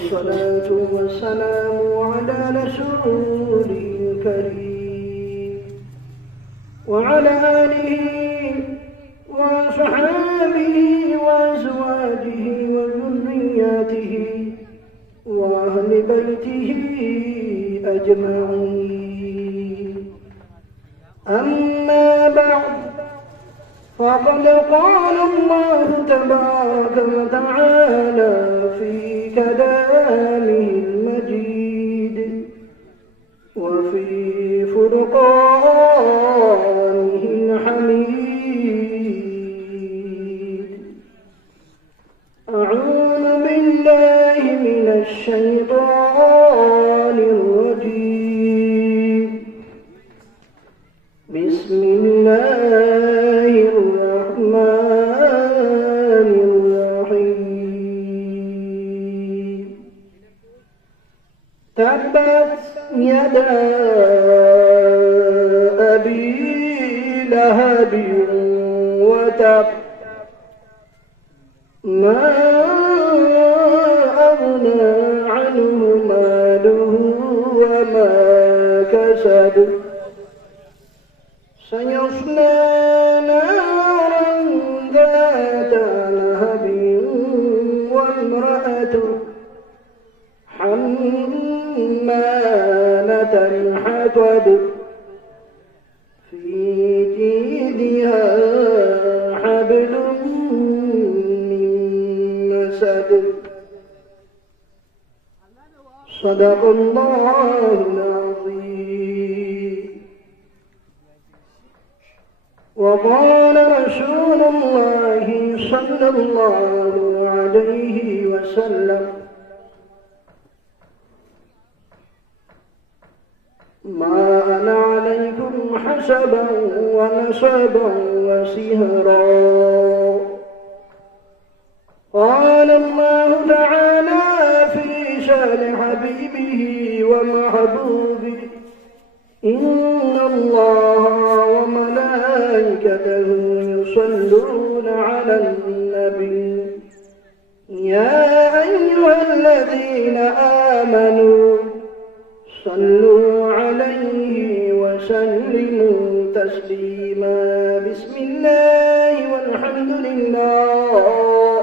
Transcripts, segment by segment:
والصلاة والسلام على رسوله الكريم وعلى آله وصحابه وأزواجه وذرياته وأهل بيته أجمعين. أما بعد، فقد قال الله تبارك وتعالى في كلامه المجيد وفي فرقانه الحميد: أعوذ بالله من الشيطان الرجيم. بسم الله الرحمن الرحيم. تبت يدا أبي لهب وتب، ما أغنى عنه ماله وما كسب، سيصلى نارا ذات لهب وامرأته حمالة الحطب في جيدها حبل من مسد. صدق الله العظيم. وقال رسول الله صلى الله عليه وسلم: ما أنا عليكم حسبا ونسبا وسهرا. قال الله تعالى في شأن حبيبه ومحبوبه: إن الله وملائكته يصلون على النبي يا أيها الذين آمنوا صلوا عليه وسلموا تسليما. بسم الله والحمد لله،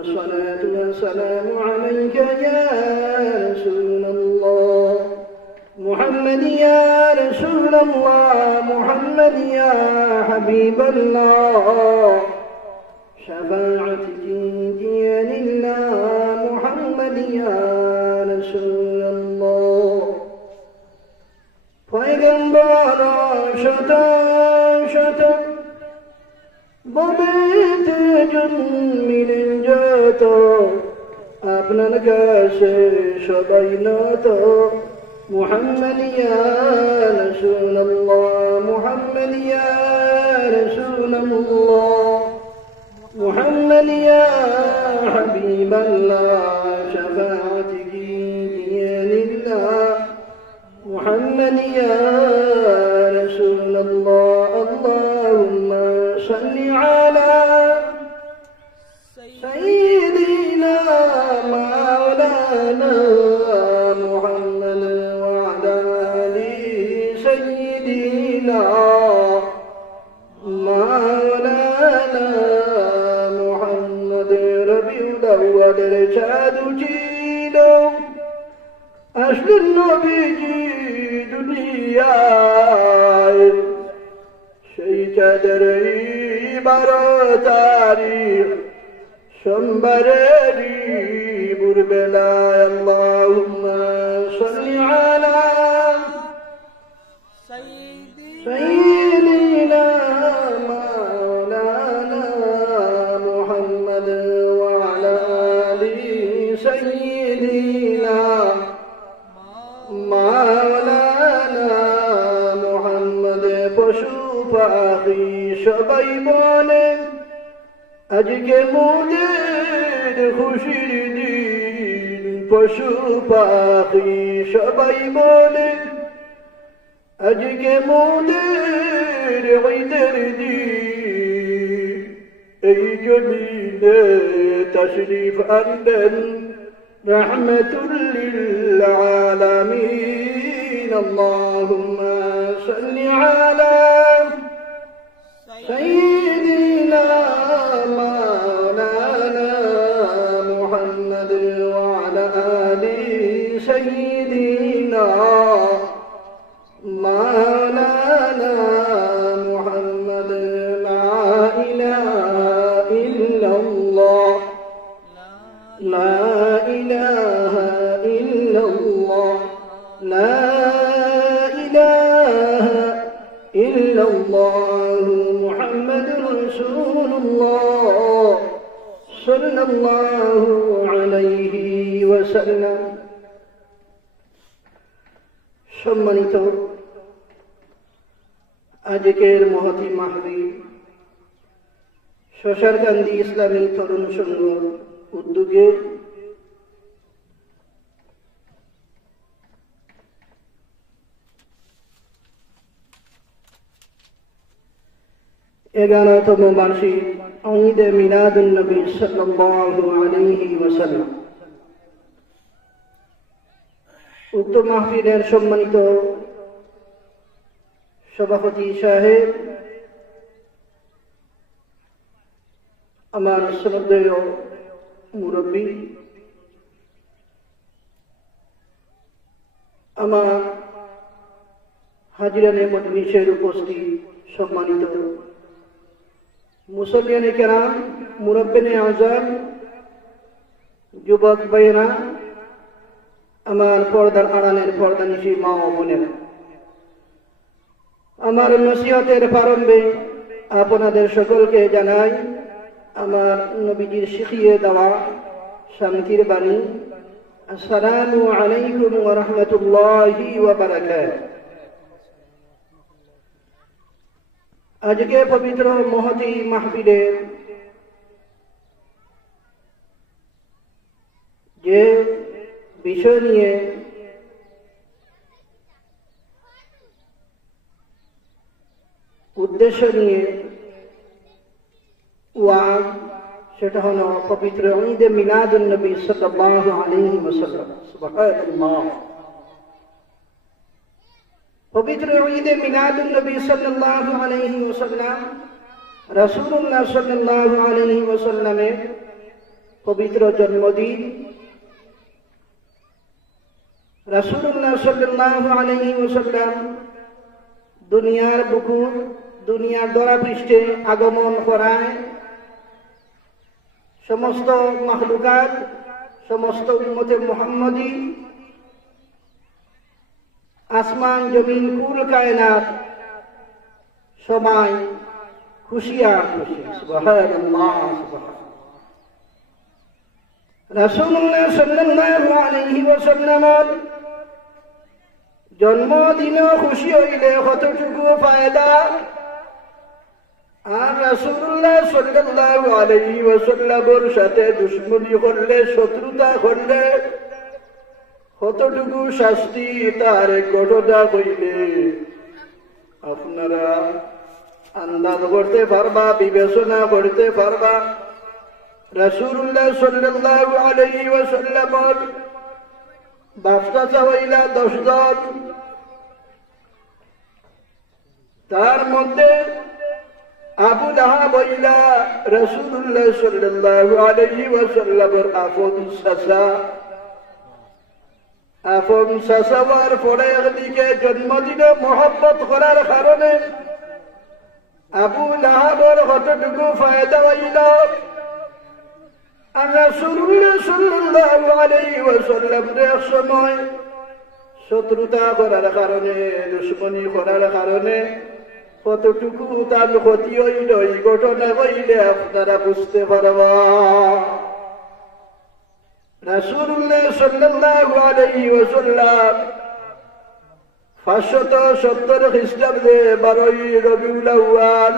الصلاة والسلام عليك يا رسول الله محمد، يا رسول الله محمد، يا حبيب الله، شفاعتك يا لله محمد، يا رسول الله. Peygamber şata babet cümilin jata apnan kase shabainata Muhammad ya Rasulullah Muhammad ya Rasulullah Muhammad ya Habiballah şefaatiki ya lillah محمد يا رسول الله. اللهم صل على سيدنا مولانا محمد وعلى آل سيدنا مولانا محمد. ربيع الأول رشاد جيلو أصل النبي دنيا شيء دري برا تاريخ شمبري بربلا. اللهم صل على سيدنا مولانا محمد وعلى آل سيدنا مولانا محمد. পশু পাখি সবাই বলে আজকে মোদের খুশির দিন। পশু পাখি সবাই বলে আজকে মোদের ঈদের দিন। এই জমিন জমিনে তশরিফ আনলেন রহমতুল লিল আলামিন। আল্লাহুম্মা সাল্লি আলা সাইয়্যিদিনা মাওলানা মুহাম্মদ ওয়া আলা আলি সাইয়্যিদিনা মাওলানা মুহাম্মদ। লা ইলাহা ইল্লাল্লাহ লা ইলাহা ইল্লাল্লাহ লা ইলাহা ইল্লাল্লাহ মুহাম্মাদুর রাসূলুল্লাহ সাল্লাল্লাহু আলাইহি ওয়াসাল্লাম। সম্মানিত আজকের মহতি মাহফিল শশারকান্দি ইসলামী তরুণ সংঘ উদ্যোগে এগারোতম বার্ষিক ঈদে মিলাদুন নবী সাল্লাল্লাহু আলাইহি ওয়াসাল্লাম। উক্ত মাহফিলের সম্মানিত সভাপতি সাহেব, আমার শ্রদ্ধেয় মুরব্বী, আমার হাজিরানে মজলিসের উপস্থিত সম্মানিত মুসল্লিয়ানে কেরাম, মুরব্বিনে আযম, যুবক ভাইয়েরা, আমার পর্দার আড়ালের পর্দানিশী মা ও বোনেরা, আমার নসিহতের প্রারম্ভে আপনাদের সকলকে জানাই আমার নবীজির শিখিয়ে দেওয়া শান্তির বাণী, আসসালামু আলাইকুম ওয়া রাহমাতুল্লাহি ওয়া বারাকাতুহু। আজকে পবিত্র মহতি মাহফিলের যে বিষয় নিয়ে উদ্দেশ্য নিয়ে ওয়াজ, সেটা হলো পবিত্র ঈদে মিলাদুন নবী সাল্লাল্লাহু আলাইহি ওয়াসাল্লাম। সুবহানাল্লাহ। পবিত্র ঈদে মিলাদুন নবী সাল্লাল্লাহু আলাইহি ওয়াসাল্লাম রাসূলুল্লাহ সাল্লাল্লাহু আলাইহি ওয়াসাল্লামের পবিত্র জন্মদিন। রাসূলুল্লাহ সাল্লাল্লাহু আলাইহি ওয়াসাল্লাম দুনিয়ার বুকুর, দুনিয়ার ধরাপৃষ্ঠে আগমন করায় সমস্ত মাখলুকাত, সমস্ত উম্মতে মুহাম্মদী, আসমান জমিন কুল কায়নাত সবাই খুশি আর খুশি। সুবহানাল্লাহ। রাসূলুল্লাহ সাল্লাল্লাহু আলাইহি ওয়াসাল্লামের জন্মদিনে খুশি হইলে কতটুকু ফায়দা, আর রাসূলুল্লাহ সাল্লাল্লাহু আলাইহি ওয়াসাল্লামের সাথে দুশমনি করলে, শত্রুতা করলে কতটুকু শাস্তি, তার ঘটনা কইলে আপনারা আন্দাজ করতে পারবা, বিবেচনা করতে পারবা। রাসূলুল্লাহ সাল্লাল্লাহু আলাইহি ওয়াসাল্লামের বাপচাচা হইলা 10 জন, তার মধ্যে আবু লাহাব হইলা রাসূলুল্লাহ সাল্লাল্লাহু আলাইহি ওয়াসাল্লামের আপন চাচা। আপন চাচা হওয়ার পরে একদিকে জন্মদিনে মহব্বত করার কারণে আবু লাহাবের কতটুকু ফায়দা হইল, আর রাসূলুল্লাহ সাল্লাল্লাহু আলাইহি ওয়াসাল্লামের এক সময় শত্রুতা করার কারণে, দুশমনি করার কারণে কতটুকু তার ক্ষতি হইল, এই ঘটনা হইলে আপনারা বুঝতে পারবা। রাসূলুল্লাহ সাল্লাল্লাহু আলাইহি ওয়াসাল্লাম 570 খ্রিস্টাব্দে 12 রবিউল আউয়াল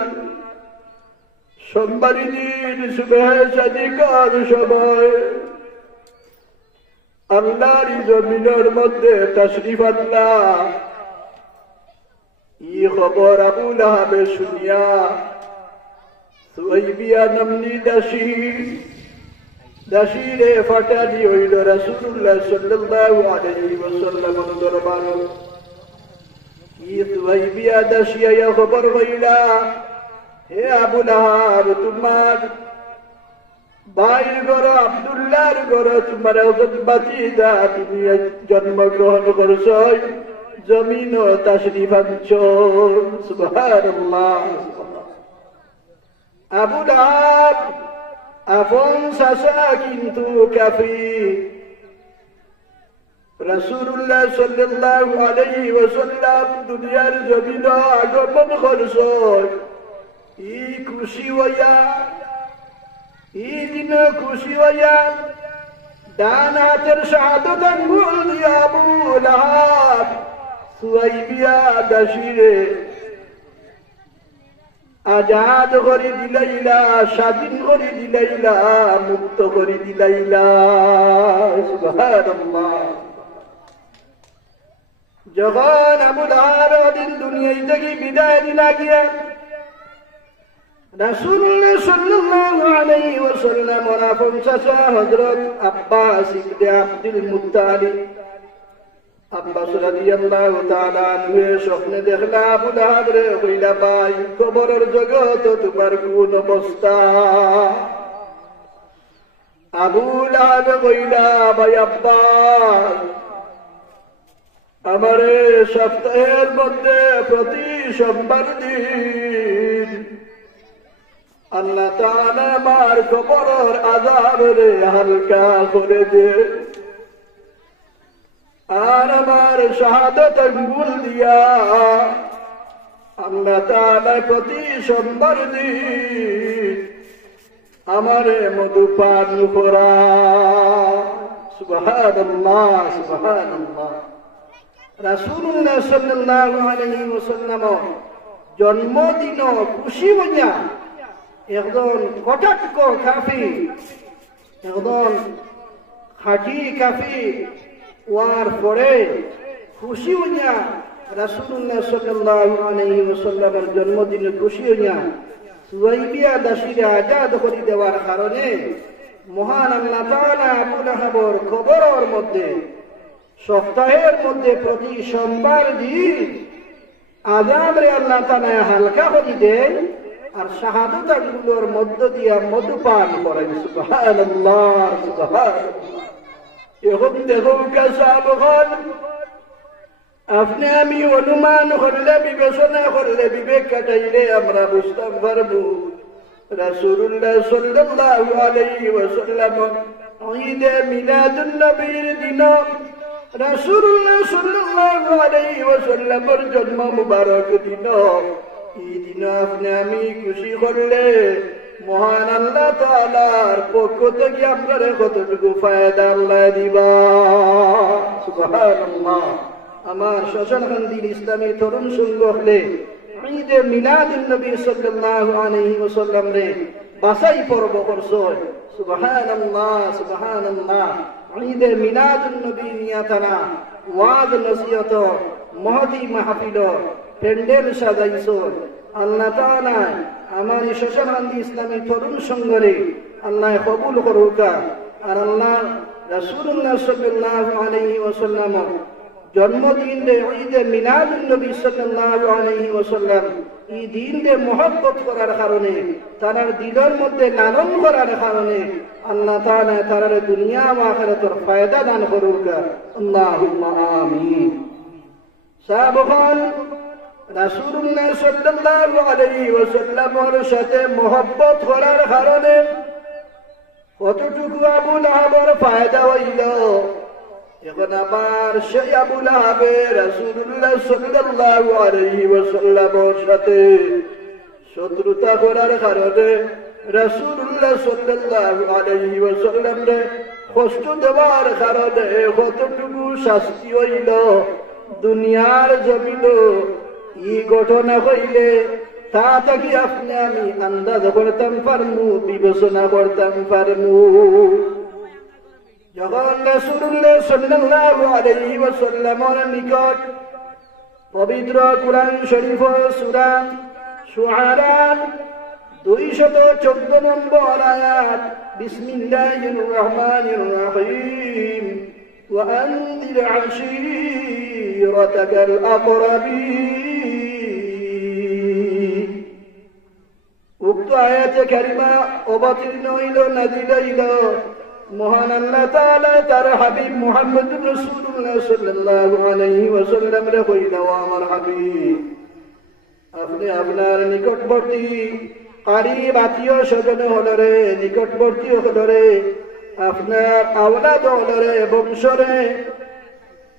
সোমবার দিন সুবহে সাদিকার সময় আল্লাহর জমিনের মধ্যে তাশরিফ আনলাম। এই খবর আবু লাহাবে শুনিয়া সুয়াইবিয়া নামনি দাসীরে ফাটানি হইল রাসূলুল্লাহ সাল্লাল্লাহু আলাইহি ওয়াসাল্লামের দরবারে। এই সুয়াইবিয়া দাসিয়া খবর হইলা, হে আবু লাহাব, তোমার ভাইয়ের ঘর আব্দুল্লাহর ঘর তোমার বাতিদা তুমি জন্মগ্রহণ করছ, জমিন তাশরীফ আনছ। সুবহানাল্লাহ। আবু লাহাব আপন চাচা কিন্তু কাফির। রাসূলুল্লাহ সাল্লাল্লাহু আলাইহি ওয়াসাল্লাম দুনিয়ার জমিন আগমন করছ, ই খুশি হইয়া, এই দিন খুশি হইয়া ডান হাতের শাহাদত আঙ্গুল দিয়া আবু লাহাব সুয়াইবিয়া দাসীরে আজাদ করে দিলাইলা, স্বাধীন করে দিলাইলা, মুক্ত করে দিলাইলা। সুবহানাল্লাহ। যখন আবু লাহাব ওদিন দুনিয়ায় থেকে বিদায় দিলা গিয়া, রাসূলুল্লাহ সাল্লাল্লাহু আলাইহি ওয়াসাল্লাম ওর আপন চাচা হযরত আব্বাস ইবনে আব্দুল মুত্তালিব, আব্বাস রাদিয়াল্লাহু তাআলা আনহু স্বপ্নে দেখলা আবু লাহাব রে, কইলা ভাই কবরের জগৎ তোমার কোন অবস্থা? আবু লাহাব কইলা, ভাই আব্বাস, আমারে সপ্তাহের মধ্যে প্রতি সোমবার দিন আল্লাহ তাআলা আমার কবরের আযাবরে হালকা করে দে, আর আমার শাহাদত আঙ্গুল দিয়া আল্লাহ তাআলা প্রতি সোমবার দিন আমারে মধু পান করা। সুবহানাল্লাহ, সুবহানাল্লাহ। রাসূলুল্লাহ সাল্লাল্লাহু আলাইহি ওয়াসাল্লাম জন্মদিন খুশি হইয়া একজন কটাক্ষ কাফির, একজন খাঁটি কাফির ওয়ার পরে খুশি হইয়া রাসূলুল্লাহ সাল্লাল্লাহু আলাইহি ওয়াসাল্লামের জন্মদিনে খুশি হইয়া সুয়াইবিয়া দাসীরে আজাদ করে দেওয়ার কারণে মহান আল্লাহ তাআলা আবু লাহাবের কবরের মধ্যে সপ্তাহের মধ্যে প্রতি সোমবার দিন আযাবরে আল্লাহ তাআলা হালকা করে দেন, আর শাহাদত আঙ্গুলের মধ্য দিয়া মধু পান করেন। সুবহানাল্লাহ, সুবহানাল্লাহ। এখন দেখো কাসাবগণ, আপনি আমি অনুমান করলে, বিবেচনা করলে, বিবেক কাটাইলে আমরা বুঝতাম পারবো রাসূলুল্লাহ সাল্লাল্লাহু আলাইহি ওয়াসাল্লাম ঈদে মিলাদুন নবীর দিন রাসূলুল্লাহ সাল্লাল্লাহু আলাইহি ওয়াসাল্লামের জন্ম মুবারক দিন, এই দিন আপনি আমি খুশি করলে মহান আল্লাহ তাআলার পক্ষ থেকে আপনারে কতটুকু ফায়দা আল্লাহ দিবা। সুবহানাল্লাহ। আমার শ্মশানকান্দির ইসলামী তরুণ সংঘ হলে ঈদে মিলাদুন নবী সাল্লাল্লাহু আলাইহি ওয়াসাল্লাম রে বাছাই পর্ব করছ। সুবহানাল্লাহ, সুবহানাল্লাহ। ঈদে মিলাদুন নবী নিয়া তারা ওয়াজ নসিহত মহতি মাহফিল প্যান্ডেল সাজাইছ। আল্লাহ তাআলা আমার এই শ্মশানকান্দি ইসলামী তরুণ সংঘরে আল্লাহ কবুল করুকা, আর আল্লাহ রাসূলুল্লাহ সাল্লাল্লাহু আলাইহি ওয়াসাল্লাম জন্মদিন রে ঈদে মিলাদুন নবী সাল্লাল্লাহু আলাইহি ওয়াসাল্লাম এই দিন রে মহব্বত করার কারণে, তার দিলের মধ্যে লালন করার কারণে আল্লাহ তাআলা তার দুনিয়া ও আখিরাতের ফায়দা দান করুকা। আল্লাহুম্মা আমিন। সাহাবাগণ রাসূলুল্লাহ সাল্লাল্লাহু আলাইহি ওয়াসাল্লামের সাথে মহব্বত করার কারণে কতটুকু আবু লাহাবের ফায়দা হইল, এখন আবার সেই আবু লাহাবে রাসূলুল্লাহ সাল্লাল্লাহু আলাইহি ওয়াসাল্লামের সাথে শত্রুতা করার কারণে রাসূলুল্লাহ সাল্লাল্লাহু আলাইহি ওয়াসাল্লামকে কষ্ট দেওয়ার কারণে কতটুকু শাস্তি হইল দুনিয়ার জমিন। এই ঘটনা হইলে তা থাকি আপনি আমি আন্দাজ করতাম পারমু, বিবেচনা করতাম পারমু। যখন রাসূলুল্লাহ সাল্লাল্লাহু আলাইহি ওয়াসাল্লামের নিকট পবিত্র কুরআন শরীফ সূরা শুআরা 214 নম্বর আয়াত বিসমিল্লাহির রহমানির রহিম ওয়া আনদির আশীরাতাকাল আকরাবিন। উক্ত আয়াতে কারিমা অবতীর্ণ হইল, নাযিল হইল মহান আল্লাহ তাআলা তার হাবিব মুহাম্মদুর রাসূলুল্লাহ সাল্লাল্লাহু আলাইহি ওয়াসাল্লাম রে কইল, ও আমার হাবিব, আপনি আপনার নিকটবর্তী কারীব আত্মীয় স্বজন হলরে, নিকটবর্তী হলরে, আপনার আওলাদ হলরে, বংশরে,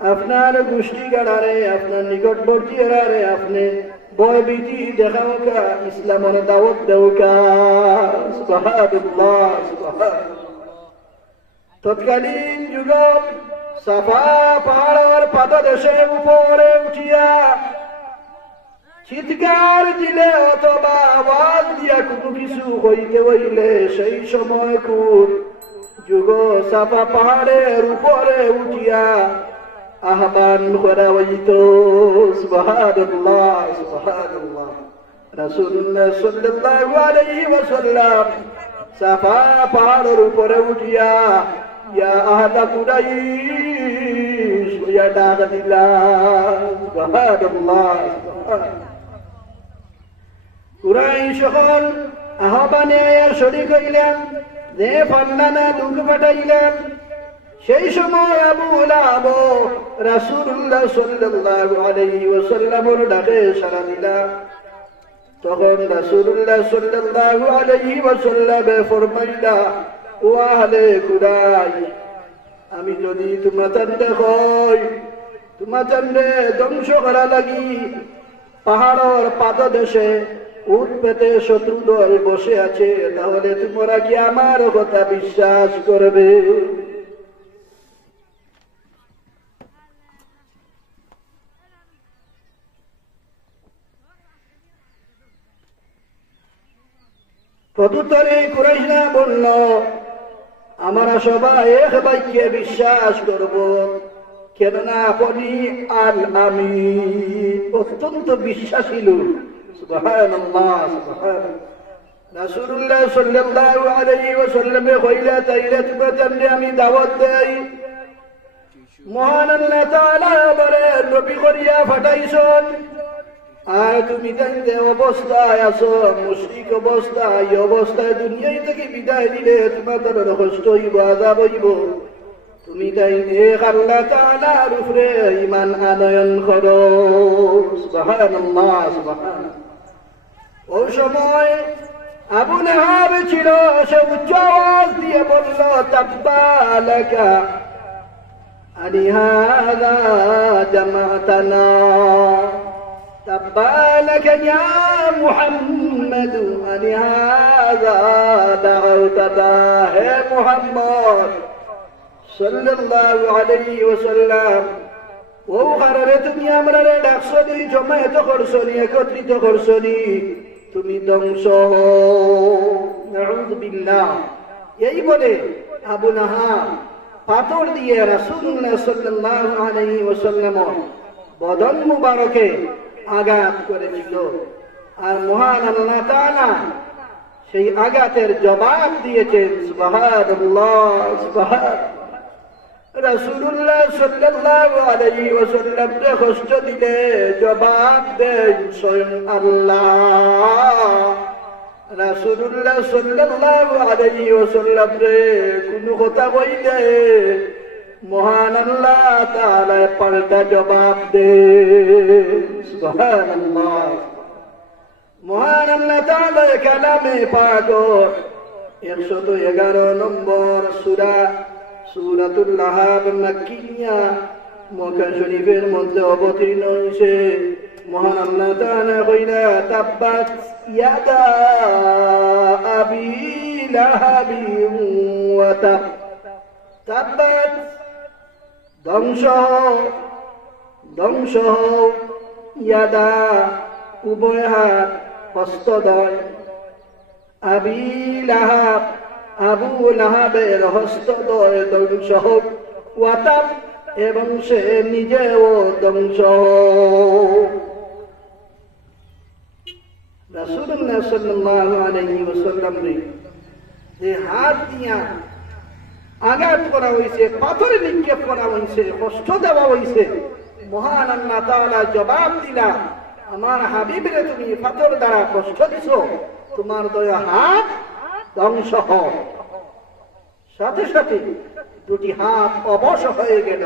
আপনার গোষ্ঠী গাড়ারে, আপনার নিকটবর্তী এরারে আপনি ভয়ভীতি দেখাওকা, ইসলামের দাওয়াত দেওকা। সুবহানাল্লাহ, সুবহানাল্লাহ। তৎকালীন যুগত সাফা পাহাড়ের পাদদেশের উপরে উঠিয়া চিৎকার দিলে অথবা আওয়াজ দিয়া কোনো কিছু হইতে হইলে সেই সময় খুব যুগ সাফা পাহাড়ের উপরে উঠিয়া আহ্বান করা হইত। সুবহানাল্লাহ, সুবহানাল্লাহ। রাসূলুল্লাহ সাল্লাল্লাহু আলাইহি ওয়াসাল্লাম সাফা পাহাড়ের উপরে উঠিয়া ইয়া আহলা কুরাইশ ইয়া ডাক দিলা। সুবহানাল্লাহ। কুরাইশ হল আহ্বানে শরীক হইলেন, যে ফান্নানা দুঃখ পাঠাইলেন। সেই সময় আবু লাহাব রাসূলুল্লাহ সাল্লাল্লাহু আলাইহি ওয়াসাল্লামের ডাকে সাড়া দিলা। তখন রাসূলুল্লাহ সাল্লাল্লাহু আলাইহি ওয়াসাল্লাম ফরমাইলা, ও আহলে কুরাইশ, আমি যদি তোমাদের কই তোমাদের ধ্বংস করা লাগি পাহাড়ের পাদদেশে উট পেতে শত্রুদল বসে আছে, তাহলে তোমরা কি আমার কথা বিশ্বাস করবে? প্রত্যুত্তরে কুরাইশরা বলল, আমরা সবাই এক বাক্যে বিশ্বাস করব, কেননা আপনি আল আমিন, অত্যন্ত বিশ্বাসী লোক। সুবহানাল্লাহ, সুবহানাল্লাহ। রাসূলুল্লাহ সাল্লাল্লাহু আলাইহি ওয়াসাল্লাম কইলা, তাইলে তোমাদের আমি দাওয়াত দেই, মহান আল্লাহ তাআলা আমারে নবী করিয়া পাঠাইছেন, আর তুমি জানতে অবস্থায় আছো মুশরিক অবস্থায়, এই অবস্থায় দুনিয়ায় থেকে বিদায় দিলে তোমাদের কষ্ট হইব, আযাব হইব। তুমি তাইলে আল্লাহ তাআলার উপরে ঈমান আনয়ন করো। সুবহানাল্লাহ, সুবহানাল্লাহ। ওই সময় আবু লাহাব ছিল, সে উচ্চ আওয়াজ দিয়ে বলল, তাব্বা লাকা আলিহাযা জামাতানা, তাব্বা লাকা ইয়া মুহাম্মদ আলিহাযা দাউতানা। হে মুহাম্মদ সাল্লাল্লাহু আলাইহি ওয়াসাল্লাম, ও কারণে তুমি আমরারে ডাকছনি, জমায়েত করছনি, একত্রিত করছনি, তুমি ধ্বংস হও। নাউযু বিল্লাহ। এই বলে আবু লাহাব পাথর দিয়ে রাসূলুল্লাহ সাল্লাল্লাহু আলাইহি ওয়াসাল্লাম বদন মুবারকে আঘাত করেছিল। আর মহান আল্লাহ তাআলা সেই আঘাতের জবাব দিয়েছেন। সুবহানাল্লাহ, সুবহানাল্লাহ। রাসূলুল্লাহ সাল্লাল্লাহু আলাইহি ওয়াসাল্লাম কে কষ্ট দিলে জবাব দেন স্বয়ং আল্লাহ। রাসূলুল্লাহ সাল্লাল্লাহু আলাইহি ওয়াসাল্লাম রে কোনো কথা কইলে মহান আল্লাহ তাআলা পাল্টা জবাব দেন। সুবহানাল্লাহ। মহান আল্লাহ তাআলা কালামে পাক 111 নম্বর সূরা সূরাতুল লাহাব মাক্কিয়া মক্কা শরীফের মধ্যে অবতীর্ণ হয়েছে। মহান আল্লাহ তাআলা কইলা, তাব্বাত ইয়াদা আবি লাহাবি ওয়া তাব, তাব্বাত ধ্বংস হও, ধ্বংস হও, ইয়াদা উভয় হাত হস্তদ্বয়, আবি লাহাব আবু লাহাবের হস্তদ্বয় ধ্বংস হোক, ওয়া তাব এবং সে নিজেও ধ্বংস হোক। রাসূলুল্লাহ সাল্লাল্লাহু আলাইহি ওয়াসাল্লাম যে হাত দিয়া আঘাত করা হয়েছে, পাথরে নিক্ষেপ করা হয়েছে, কষ্ট দেওয়া হয়েছে, মহান আল্লাহ তাআলা জবাব দিলা, আমার হাবিবরে তুমি পাথর দ্বারা কষ্ট দিছো, তোমার দয়া হাত ধ্বংস হোক। সাথে সাথে দুটি হাত অবশ হয়ে গেল,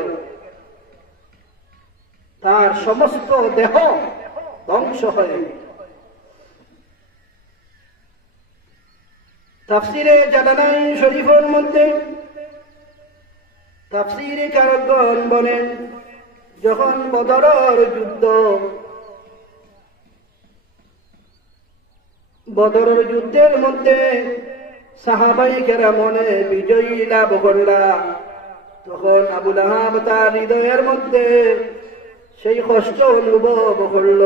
তার সমস্ত দেহ ধ্বংস হয়ে গেল। তাফসিরে জালালাইন শরীফের মধ্যে তাফসিরে কারকগণ বলেন, যখন বদরের যুদ্ধের মধ্যে সাহাবায়ে কেরামনে বিজয়ী লাভ করলা, তখন আবু লাহাব তার হৃদয়ের মধ্যে সেই কষ্ট অনুভব করল।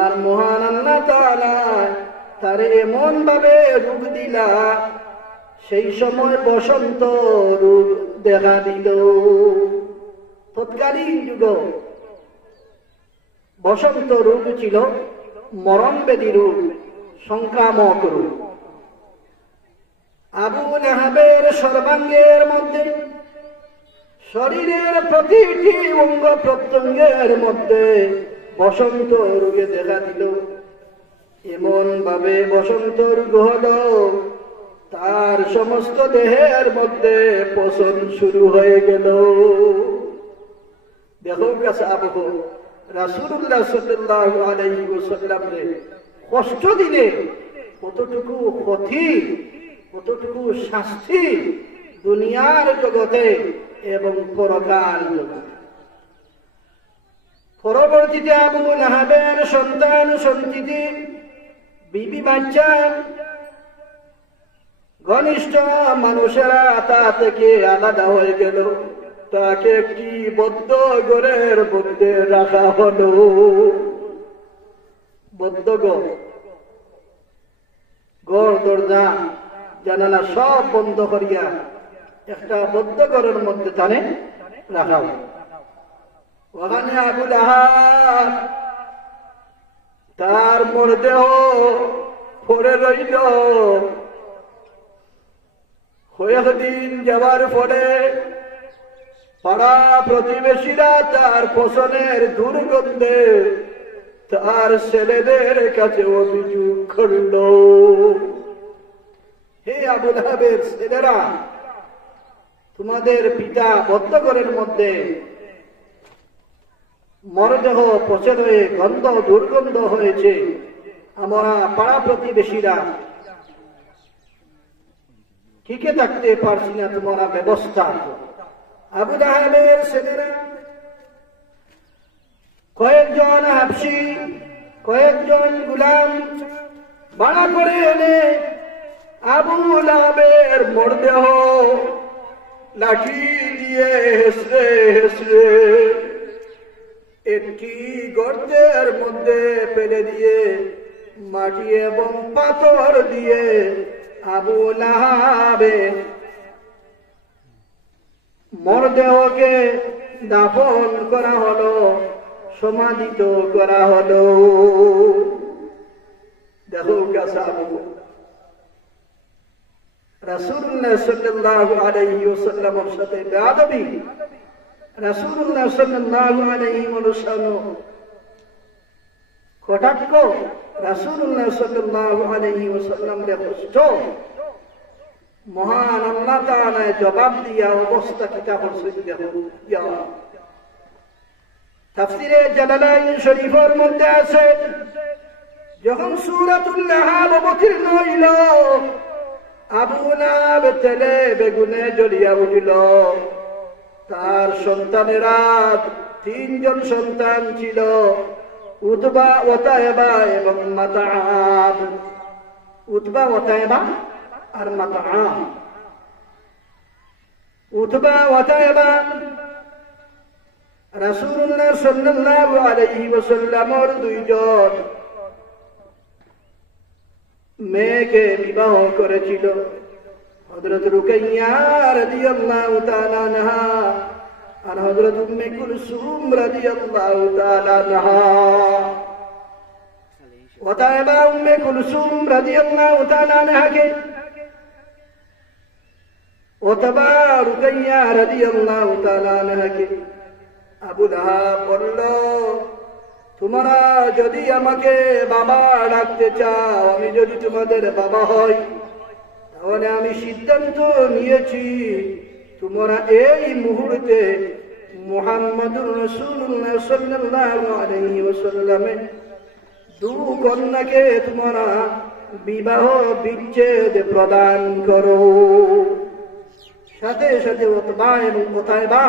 আর মহান আল্লাহ তাআলা তারে এমন ভাবে রূপ দিলা, সেই সময় বসন্ত রূপ দেখা দিল। তৎকালীন যুগ বসন্ত রূপ ছিল মরণবেদী রূপ, সংক্রামক রূপ। আবু লাহাবের সর্বাঙ্গের মধ্যে, শরীরের প্রতিটি অঙ্গ প্রত্যঙ্গের মধ্যে বসন্ত রোগে দেখা দিল। এমন ভাবে বসন্ত রোগ হলো, তার সমস্ত দেহের মধ্যে পচন শুরু হয়ে গেল। দেখো কাসাবহ রাসূলুল্লাহ সাল্লাল্লাহু আলাইহি ওয়াসাল্লাম কষ্ট দিলে কতটুকু ক্ষতি, কতটুকু শাস্তি দুনিয়ার জগতে এবং পরকাল জগতে। পরবর্তীতে আবু লাহাবের সন্তান সন্ততি, বিবি বাচ্চা, ঘনিষ্ঠ মানুষেরা তা থেকে আলাদা হয়ে গেল। তাকে একটি বদ্ধ ঘরের মধ্যে রাখা হলো। বদ্ধ ঘর, দরজা জানালা সব বন্ধ করিয়া একটা বদ্ধ ঘরের মধ্যে তানে রাখা হলো। ওখানে আবু লাহাব তার মরদেহ পড়ে রইল। কয়েকদিন যাওয়ার পরে পাড়া প্রতিবেশীরা তার পছনের দুর্গন্ধে তার ছেলেদের কাছে অভিযোগ করল, হে আবু লাহাবের ছেলেরা, তোমাদের পিতা বদ্ধঘরের মধ্যে মরদেহ পচে হয়ে গন্ধ দুর্গন্ধ হয়েছে, আমরা পাড়া প্রতিবেশীরা টিকে থাকতে পারছি না, তোমরা ব্যবস্থা। আবু লাহাবের ছেলেরা কয়েকজন হাবশী, কয়েকজন গুলাম ভাড়া করে এনে আবু লাহাবের মরদেহ লাঠি দিয়ে হেসড়ে হেসড়ে একটি গর্তের মধ্যে ফেলে দিয়ে মাটি এবং পাথর দিয়ে আবু লাহাবের মরদেহকে দাফন করা হলো, সমাধিত করা হলো। দেখো রাসূলুল্লাহ সাল্লাল্লাহু আলাইহি ওয়াসাল্লামের সাথে বেয়াদবি, রাসূলুল্লাহ সাল্লাল্লাহু আলাইহি ওয়াসাল্লাম কটাক্ষ, রাসূলুল্লাহ সাল্লাল্লাহু আলাইহি ওয়াসাল্লামের কষ্ট, মহান আল্লাহ তাআলা জবাব দিয়া অবস্থা কিতা করছে। দেখো তাফসিরে জালালাইন শরীফের মধ্যে আছে, যখন সূরাতুল লাহাব অবতীর্ণ হইল, আবু লাহাব তেলে বেগুনে জ্বলিয়া উঠিল। তার সন্তানেরা তিনজন সন্তান ছিল, উতবা, ওতায়বা এবং মাতাআব। উতবা, ওতায়বা আর মাতাআব। উতবা, ওতায়বা রাসূলুল্লাহ সাল্লাল্লাহু আলাইহি ওয়াসাল্লামের দুইজন মেয়েকে বিবাহ করেছিল। হযরত রুকাইয়া রাদিয়াল্লাহু তাআলা আনহা আর হযরত উম্মে কুলসুম রাদিয়াল্লাহু তাআলা আনহা। ওতায়বা উম্মে কুলসুম রাদিয়াল্লাহু তাআলা আনহাকে, ওতবা রুকাইয়া রাদিয়াল্লাহু তাআলা আনহাকে আবু লাহাব বলল, তোমরা যদি আমাকে বাবা ডাকতে চাও, আমি যদি তোমাদের বাবা হই, তাহলে আমি সিদ্ধান্ত নিয়েছি তোমরা এই মুহূর্তে মুহাম্মদুর রাসূলুল্লাহ সাল্লাল্লাহু আলাইহি ওয়াসাল্লামের দু কন্যাকে তোমরা বিবাহ বিচ্ছেদ প্রদান করো। সাথে সাথে ওতবা এবং ওতায়বা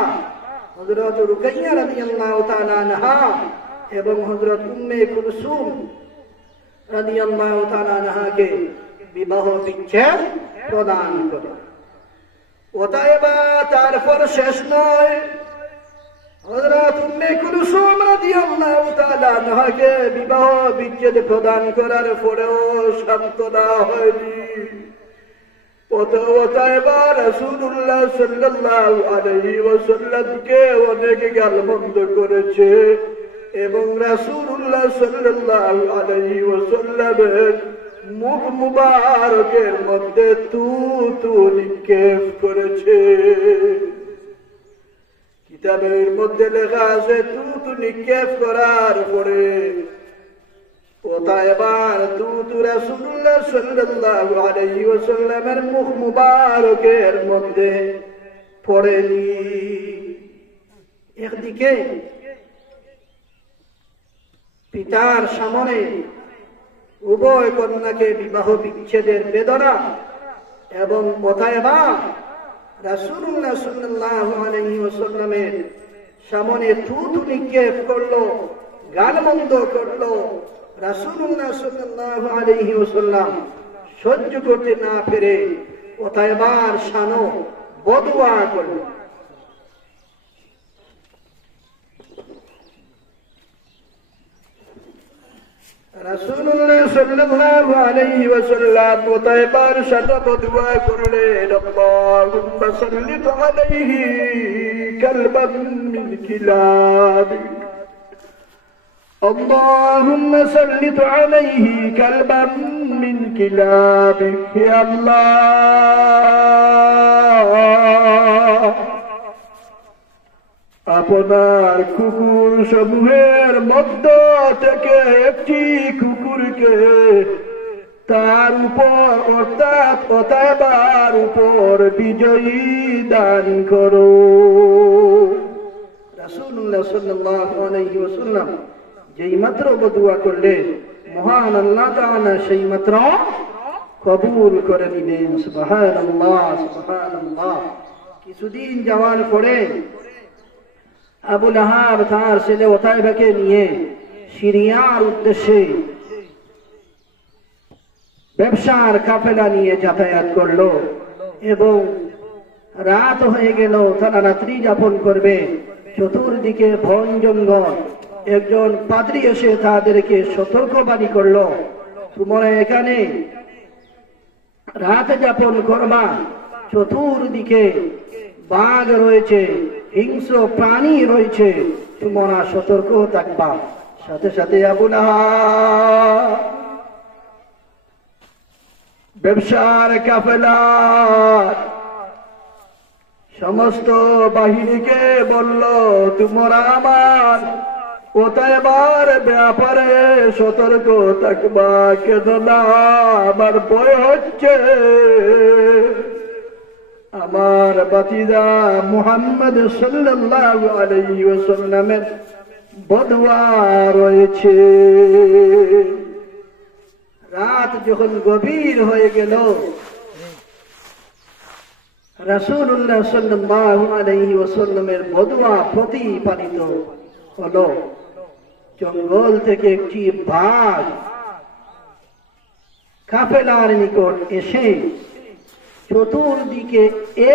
হযরত রুকাইয়া রাদিয়াল্লাহু তাআলা আনহা এবং হযরত উম্মে কুলসুম রাদিয়াল্লাহু তাআলা আনহাকে বিবাহ বিচ্ছেদ প্রদান করে। ওতায়বা তারপর শেষ নয়, হযরত উম্মে কুলসুম রাদিয়াল্লাহু তাআলা আনহাকে বিবাহ বিচ্ছেদ প্রদান করার পরেও সান্ত্বনা হয়নি। ওতায়বা রাসূলুল্লাহ সাল্লাল্লাহু আলাইহি ওয়াসাল্লামকে অনেক গালমন্দ করেছে এবং রাসূলুল্লাহ সাল্লাল্লাহু আলাইহি ওয়াসাল্লামের মুখ মুবারকের মধ্যে থু নিক্ষেপ করেছে। কিতাবের মধ্যে লেখা আছে থু নিক্ষেপ করার পরে ওতায়বার থু রাসূলুল্লাহ সাল্লাল্লাহু আলাইহি ওয়াসাল্লামের মুখ মুবারকের মধ্যে পড়েনি। একদিকে পিতার সামনে উভয় কন্যাকে বিবাহ বিচ্ছেদের বেদনা এবং ওতায়বা রাসূলুল্লাহ সাল্লাল্লাহু আলাইহি ওয়াসাল্লামের সামনে থু নিক্ষেপ করলো, গালমন্দ করলো। রাসূলুল্লাহ সাল্লাল্লাহু আলাইহি ওয়াসাল্লাম সহ্য করতে না পেরে ওতায়বার শানো বদুয়া করল। রাসূলুল্লাহ সাল্লাল্লাহু আলাইহি ওয়াসাল্লাম ওতায়বার শানো বদুয়া করলেন, আল্লাহুম্মা সাল্লিত আলাইহি কালবান মিন কিলাবিক, اللهم سلط عليه كلبا من كلابك يا الله। আপনার কুকুর সমূহের মধ্য থেকে একটি কুকুরকে তার উপর অর্থাৎ ওতায়বার উপর বিজয়ী দান করো। রাসূলুল্লাহ সাল্লাল্লাহু আলাইহি ওয়াসাল্লাম যেই মাত্র বদুয়া করলেন, মহান আল্লাহ তাআলা সেই মাত্র কবুল করে নিলেন। সুবহানাল্লাহ, সুবহানাল্লাহ। কিছুদিন যাওয়ার পরে আবু লাহাব তার ছেলে ওতায়বাকে নিয়ে সিরিয়ার উদ্দেশ্যে ব্যবসার কাফেলা নিয়ে যাতায়াত করলো এবং রাত হয়ে গেল, তারা রাত্রি যাপন করবে। চতুর্দিকে বন জঙ্গল। একজন পাদ্রী এসে তাদেরকে সতর্কবাণী করলো, তোমরা এখানে রাত যাপন করবা, চতুর্দিকে বাঘ রয়েছে, হিংস্র প্রাণী রয়েছে, তোমরা সতর্ক থাকবা। সাথে সাথে আবু লাহাব ব্যবসার কাফেলা সমস্ত বাহিনীকে বলল, তোমরা আমার ওতায়বার ব্যাপারে সতর্ক থাকবা, কেননা আমার ভয় হচ্ছে আমার ভাতিজা মুহাম্মদ সাল্লাল্লাহু আলাইহি ওয়াসাল্লামের বদওয়া রয়েছে। রাত যখন গভীর হয়ে গেল, রাসূলুল্লাহ সাল্লাল্লাহু আলাইহি ওয়াসাল্লামের বদওয়া প্রতিপালিত হলো। জঙ্গল থেকে একটি বাঘ কাফেলার নিকট এসে চতুর্দিকে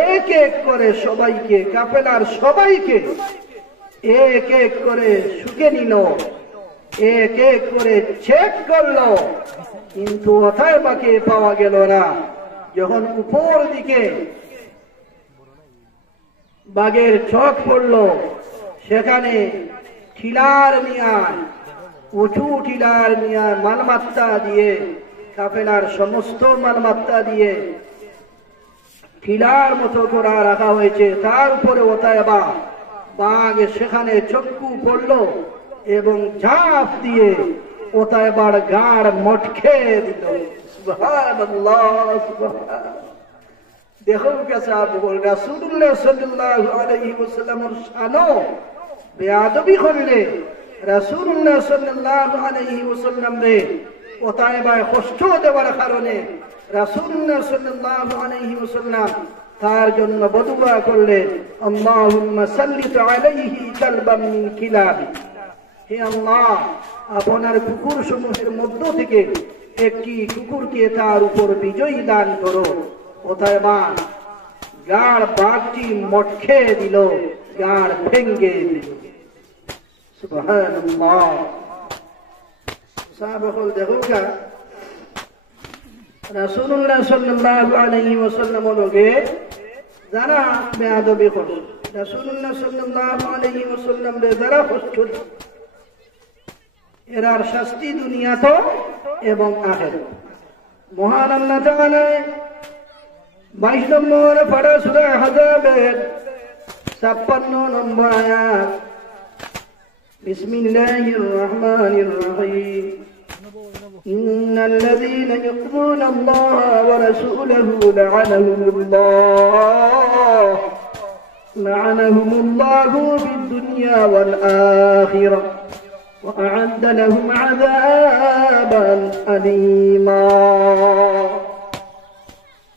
এক এক করে সবাইকে, কাফেলার সবাইকে এক এক করে শুকে নিল, এক এক করে চেক করলো, কিন্তু ওতায়বাকে পাওয়া গেল না। যখন উপর দিকে বাঘের চোখ পড়ল, সেখানে ঠিলার মিয়ান উঁচু টিলার নিয়ে মালমাত্তা দিয়ে, কাফেলার সমস্ত মালমাত্তা দিয়ে টিলার মতো করা রাখা হয়েছে। তার উপরে ওতায়বা বাঘ সেখানে চক্ষু পড়ল এবং ঝাঁপ দিয়ে ওতায়বার গাড় মটকে দিল। সুবহানাল্লাহ, সুবহানাল্লাহ। দেখো কেসা বল রাসূলুল্লাহ সাল্লাল্লাহু আলাইহি ওয়াসাল্লামের শানো বেয়াদবি করলে রাসূলুল্লাহ সাল্লাল্লাহু আলাইহি ওয়াসাল্লাম রে ওতায়বায় কষ্ট দেওয়ার কারণে রাসূলুল্লাহ সাল্লাল্লাহু আলাইহি ওয়াসাল্লাম তার জন্য বদুয়া করলেন, আল্লাহুম্মা সাল্লিত আলাইহি কালবাম মিন কিলাবি। হে আল্লাহ, আপনার কুকুর সমূহের মধ্য থেকে একটি কুকুরকে তার উপর বিজয়ী দান করো। ওতায়বা গাড় বাঘটি মটকে দিল, গাড় ভেঙ্গে দিল। সুবহানাল্লাহ। সাহাবাগণ দেখো কা রাসূলুল্লাহ সাল্লাল্লাহু আলাইহি ওয়াসাল্লাম লোকে যারা বেয়াদবি করে, রাসূলুল্লাহ সাল্লাল্লাহু আলাইহি ওয়াসাল্লাম রে যারা কষ্ট দেয়, এরার শাস্তি দুনিয়াতে এবং আখিরাতে। মহান আল্লাহ তাআলা 22 নম্বর পারা সূরা আহজাবের 56 নম্বর আয়াত, বিসমিল্লাহির রহমানির রহিম, ইন্নাল লাযীনা ইউযুনা আল্লাহা ওয়া রাসূলাহু লা'নাহুমুল্লাহু ফিদ দুনিয়া ওয়াল আখিরাহ ওয়া আ'আদ্দা লাহুম আযাবান আলীমা।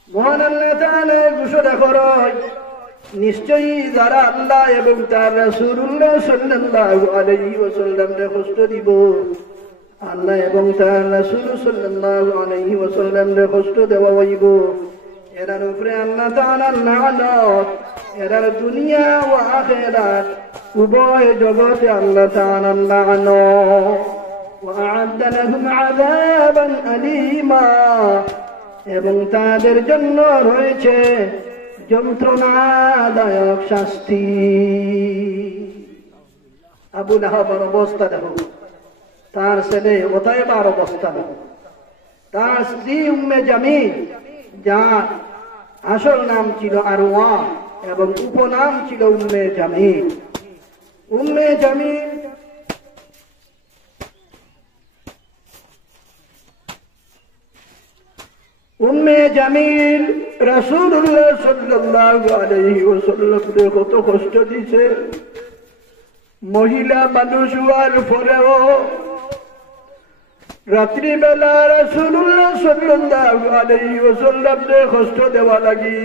মহান আল্লাহ তাআলা ঘোষণা করেন, নিশ্চয়ই যারা আল্লাহ এবং তার রাসূলুল্লাহ সাল্লাল্লাহু আলাইহি ওয়াসাল্লামকে কষ্ট দিব, আল্লাহ এবং তার রাসূল সাল্লাল্লাহু আলাইহি ওয়াসাল্লামকে কষ্ট দেওয়া হইব, এরার উপরে আল্লাহ তাআলার লানত, এরার দুনিয়া ও আখিরাত উভয় জগতে আল্লাহ তাআলার লানত। ওয়া আ'আদ্দা লাহুম আযাবান আলীমা, এবং তাদের জন্য রয়েছে যন্ত্রণাদায়ক শাস্তি। আবু লাহাবের অবস্থা দেখো, তার ছেলে ওতায়বার অবস্থা দেখো, তার স্ত্রী উম্মে জামিল, যার আসল নাম ছিল আরওয়া এবং উপনাম ছিল উম্মে জামিল। উম্মে জামিল রাসূলুল্লাহ সাল্লাল্লাহু আলাইহি ওয়াসাল্লামকে কত কষ্ট দিয়েছে। মহিলা মানুষ হওয়ার পরেও রাত্রিবেলা রাসূলুল্লাহ সাল্লাল্লাহু আলাইহি ওয়াসাল্লামকে কষ্ট দেওয়া লাগি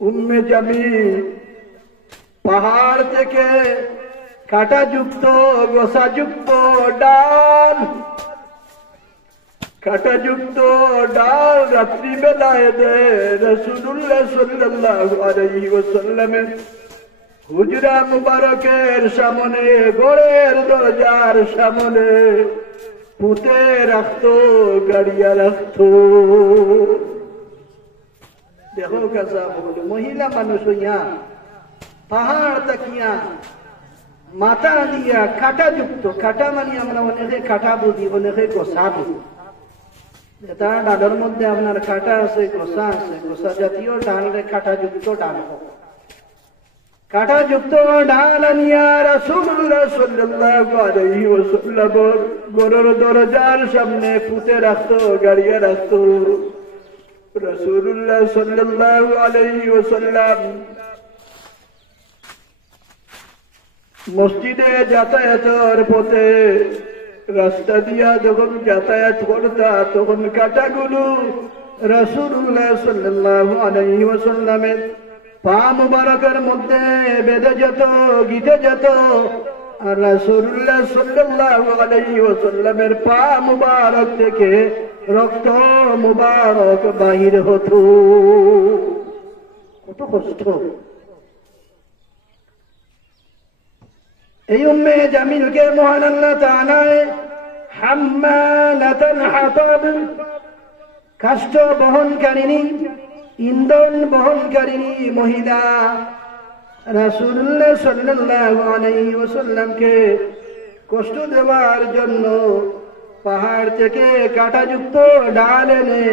উম্মে জামিল পাহাড় থেকে কাঁটাযুক্ত গোসাযুক্ত ডাল রাত্রিবেলায় রাসূলুল্লাহ সাল্লাল্লাহু আলাইহি ওয়াসাল্লামের হুজরা মুবারকের সামনে, ঘরের দরজার সামনে পুঁতে রাখতো, গাড়িয়া রাখতো। দেখো কাজা বলো, মহিলা মানুষ হইয়া পাহাড় তাকিয়া মাথা দিয়া কাঁটাযুক্ত, কাঁটা মানে আমরা অনেকে কাঁটা বুঝি, অনেকে গোসা বুঝি। তার ডালের মধ্যে আপনার কাঁটা আছে, গোসা আছে, গোসা জাতীয় ডালে কাঁটাযুক্ত ডাল, কাঁটাযুক্ত ডাল আনিয়া রাসূলুল্লাহ সাল্লাল্লাহু আলাইহি ওয়াসাল্লাম ঘরের দরজার সামনে পুঁতে রাখতো, গাড়িয়া রাখতো। রাসূলুল্লাহ সাল্লাল্লাহু আলাইহি ওয়াসাল্লাম মসজিদে যাতায়াতের পথে রাস্তা দিয়া যখন যাতায়াত করতা, তখন কাঁটাগুলো রাসূলুল্লাহ সাল্লাল্লাহু আলাইহি ওয়াসাল্লামের পা মুবারকের মধ্যে বেঁধে যেত, গিতে যেত, আর রাসূলুল্লাহ সাল্লাল্লাহু আলাইহি ওয়াসাল্লামের পা মুবারক থেকে রক্ত মুবারক বাহির হতো। কত কষ্ট! এই উম্মে জামিলকে মহান আল্লাহ তাআলা হাম্মালাতাল হাতাব, কাষ্ঠ বহনকারিণী, ইন্ধন বহনকারিণী মহিলা, রাসূলুল্লাহ সাল্লাল্লাহু আলাইহি ওয়াসাল্লামকে কষ্ট দেওয়ার জন্য পাহাড় থেকে কাঁটাযুক্ত ডাল এনে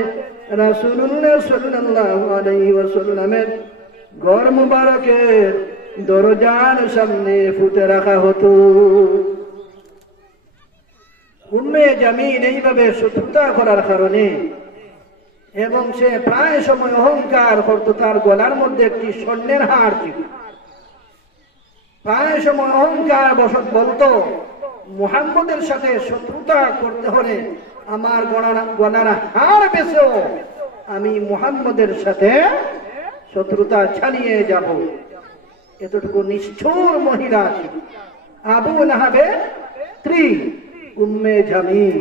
রাসূলুল্লাহ সাল্লাল্লাহু আলাইহি ওয়াসাল্লামের ঘর মুবারকের দরজার সামনে ফুটে রাখা হতো। উম্মে জামিল এইভাবে শত্রুতা করার কারণে এবং সে প্রায় সময় অহংকার করতো, তার গলার মধ্যে একটি স্বর্ণের হার ছিল। প্রায় সময় অহংকার বশত বলতো, মুহাম্মদের সাথে শত্রুতা করতে হলে আমার গলার হার বেচেও আমি মুহাম্মদের সাথে শত্রুতা চালিয়ে যাব। এতটুকু নিষ্ঠুর মহিলা ছিল আবু লাহাবের স্ত্রী উম্মে জামিল।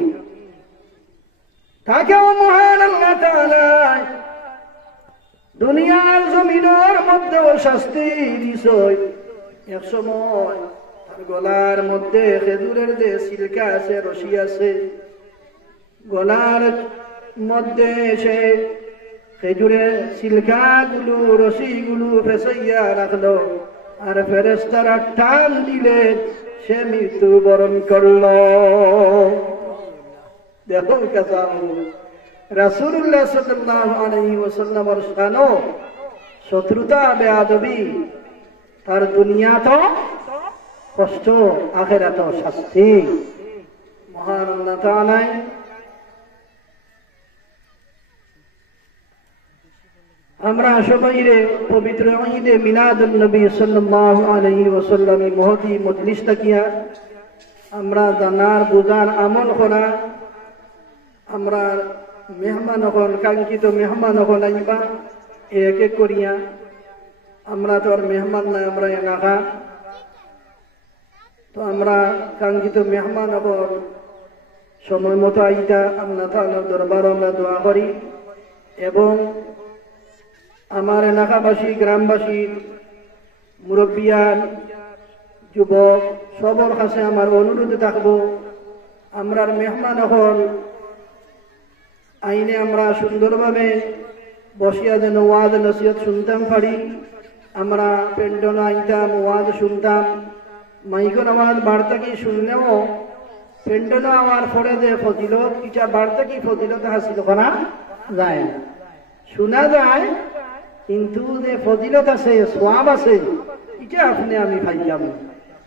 তাকেও মহান আল্লাহ তাআলা দুনিয়ার জমিনের মধ্যেও শাস্তি দিছে। এক সময় তার গলার মধ্যে খেজুরের যে সিলকা আছে, রশি আছে, গলার মধ্যে সে খেজুরের সিলকাগুলো রশিগুলো ফেসাইয়া রাখলো, আর ফেরেশতারা টান দিলে সে মৃত্যুবরণ করল। দেখো কাসাম রাসূলুল্লাহ সাল্লাল্লাহু আলাইহি ওয়াসাল্লামের শানো শত্রুতা বেয়াদবি, তার দুনিয়া তো কষ্ট, আখিরাত শাস্তি। মহান আল্লাহ তাআলা আমরা সবাই রে পবিত্র ঈদে মিলাদুন নবী সাল্লাল্লাহু আলাইহি ওয়াসাল্লাম মহতি মজলিস তাকিয়া আমরা জানার বুঝার আমল করা, আমরা মেহমান হল কাঙ্ক্ষিত মেহমান হল আইবা এক এক করিয়া। আমরা তো আর মেহমান না, আমরা এলাকা তো আমরা কাঙ্ক্ষিত মেহমান হল সময় মতো আইতা আল্লাহ তাআলার দরবারে আমরা দোয়া করি। এবং আমার এলাকাবাসী, গ্রামবাসী, মুরব্বিয়ান, যুবক সবার কাছে আমার অনুরোধ থাকবো, আমরা মেহমান হল আইনে আমরা সুন্দরভাবে বসিয়া যেন ওয়াজ নসিহত শুনতাম পারি। আমরা পেন্ডন আইতাম, ওয়াজ শুনতাম, মাইকন আওয়াজ বার্তা কি শুনলেও পেন্ডন আওয়ার পরে যে ফজিলত ইটা বার্তা কি ফজিলত হাসিল করা যায় না। শোনা যায় কিন্তু যে ফজিলত আছে, সোয়াব আছে, এটা আপনি আমি পাইলাম।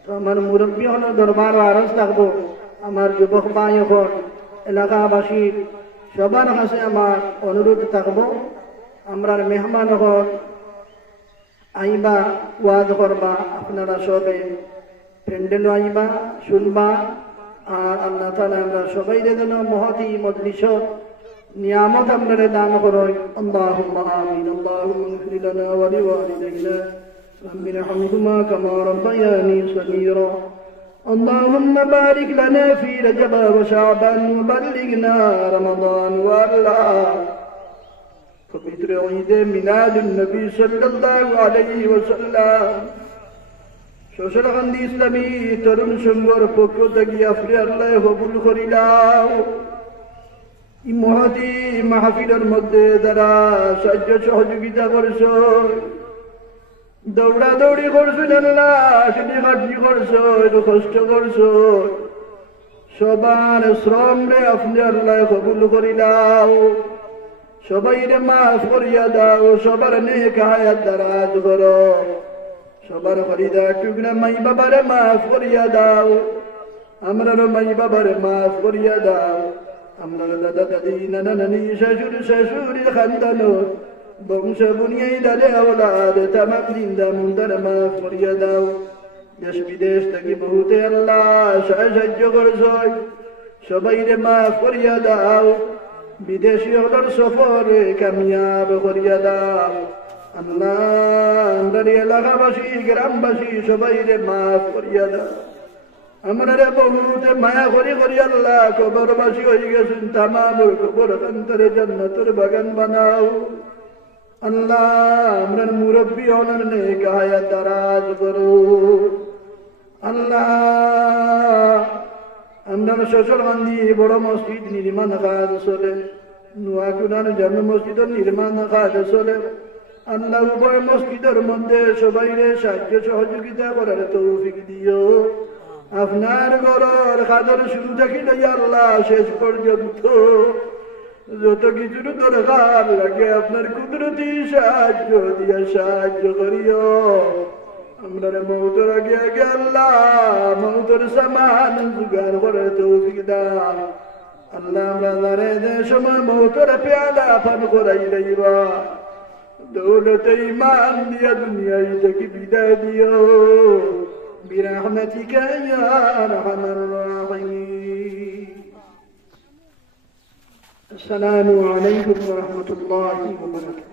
তো আমার মুরব্বী হল দরবার আরজ থাকবো, আমার যুবক ভাই হল এলাকাবাসী সবার কাছে আমার অনুরোধ থাকবো, আমরা মেহমান হল আইবা ওয়াজ করবা, আপনারা সবে প্যান্ডেল আইবা শুনবা। আর আল্লাহ তাআলা আমরা সবাই যেন মহতি মজলিস নিয়ামত আপনারা দান করুন। আল্লাহুম্মা আমিন। আল্লাহুম্মা ইগফির লানা ওয়া লিওয়ালিদাইনা ওয়ারহামহুমা কামা রাব্বায়ানি সগীরা। اللهم بارك لنا في رجب وشعبان وبلغنا رمضان والله পবিত্র ঈদে মিলাদুন নবী সাল্লাল্লাহু আলাইহি ওয়াসাল্লাম শোষণকান্দি ইসলামী তরুণ সংঘর পক্ষ থেকে আপনি আল্লাহ কবুল করিলাম। এই মহতি মাহফিলের মধ্যে যারা সাহায্য সহযোগিতা করছ, দৌড়া দৌড়ি করছো, আল্লাহ সেটি খাটি করছো, একটু কষ্ট করছো, সবার শ্রম রে আপনি আল্লাহ কবুল করিলাম। সবাই রে মাফ করিয়া দাও, সবার নেক হায়াত দারাজ করো, সবার ফরিদা টুকরা মাই বাবারে মাফ করিয়া দাও, আমরার মাই বাবারে মাফ করিয়া দাও, আমরার দাদা দাদি নানা নানি শাশুড় শাশুড়ির খানদানো বংশ বুনিয়াই দাদে আওলাদ তামাম জিন্দা মুন্দার মাফ করিয়া দাও। দেশ বিদেশ থেকে বহুতে আল্লাহ সাহায্য করছ, সবাই রে মাফ করিয়া দাও, বিদেশি হলর সফরে কামিয়াব করিয়া দাও। আল্লাহ আমরা এলাকাবাসী গ্রামবাসী সবাই রে মাফ করিয়া দাও। আমরা রে বহুতে মায়া করি করি আল্লাহ কবরবাসী হয়ে গেছেন, তামাম কবর অন্তরে জান্নাতের বাগান বানাও। আল্লাহ আমরা মুরব্বী হলার নেক হায়াত দারাজ করো। আল্লাহ আমরা শ্বশুরকান্দি বড় মসজিদ নির্মাণ কাজ চলে, নোয়াকুনার জামে মসজিদের নির্মাণ কাজ চলে। আল্লাহ উভয় মসজিদের মধ্যে সবাই সাহায্য সহযোগিতা করার তৌফিক দিও। আপনার ঘরের খাদর শুরু থাকি নাই আল্লাহ শেষ পর্যন্ত যত কিছুর দরকার লাগে আপনার কুদরতি সাহায্য দিয়া সাহায্য করিও। আমরা মৌতর আগে আগে আল্লাহ মৌতর সামান জোগাড় করে তৌফিক দাও। আল্লাহ আমরা জানে যে সময় মৌতর পেয়ালা পান করাই লইবা দৌলতে ইমান দিয়া দুনিয়ায় থেকে বিদায় দিও برحمتك يا أرحم الراحمين. السلام عليكم ورحمة الله وبركاته.